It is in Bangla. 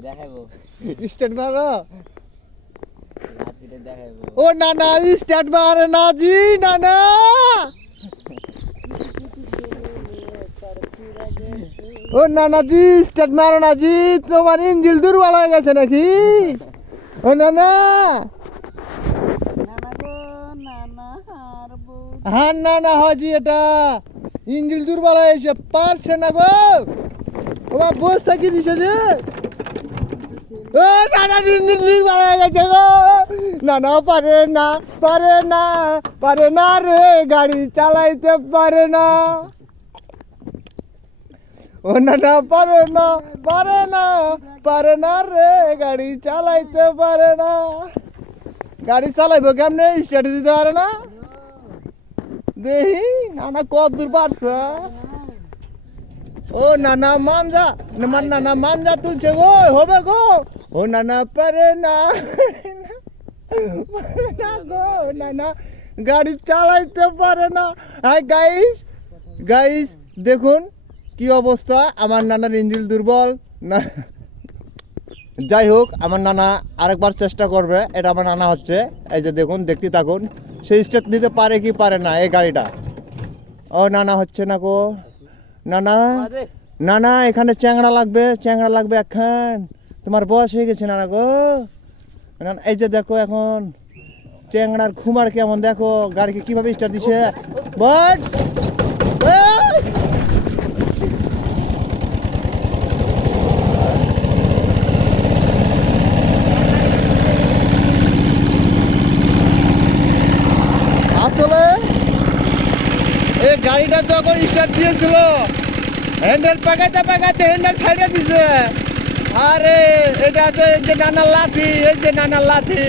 দেখাইবো স্টার্ট মারো লাঠিটা দেখাইবো ও না না স্টার্ট মারে না জি না না ও নানা জি স্টার্ট মারো না জি তোমার ইঞ্জিল দুর্বল হয়ে গেছে নাকি ও না না নানা গো নানা হারবো হ্যাঁ না না হাজি এটা ইঞ্জিল দুর্বল হয়েছে পারছে না গো তোমার বস থাকি দিছে যে ও নানা ইঞ্জিল দুর্বল হয়ে গেছে গো নানা পারে না পারে না পারে না রে গাড়ি চালাইতে পারে না ও নানা পারে না পারে না পারে না রে গাড়ি চালাইতে পারে না গাড়ি চালাইবো কেমনে স্টার্ট দিতে পারে না দেখি নানা কত দূর পারছে ও নানা মানজা নানা মানজা তুলছে গো হবে গো ও নানা পারে না গো নানা গাড়ি চালাইতে পারে না হাই গাইস গাইস দেখুন কি অবস্থা আমার নানার ইঞ্জিল দুর্বল না যাই হোক আমার নানা আরেকবার চেষ্টা করবে এটা আমার নানা হচ্ছে এই যে দেখুন দেখতে থাকুন সে স্টার্ট দিতে পারে কি পারে না এই গাড়িটা ও নানা হচ্ছে না গো নানা নানা এখানে চ্যাংড়া লাগবে এখন তোমার বয়স হয়ে গেছে নানা গো নানা এই যে দেখো এখন চ্যাংড়ার খুমার কেমন দেখো গাড়িকে কিভাবে স্টার্ট দিছে বাট আসলে এই গাড়িটা যখন স্টার্ট দিয়েছিল হ্যান্ডেল পাকাইতে হ্যান্ডেল ছাড়িয়ে দিছে আরে এটা তো এই যে নানার লাঠি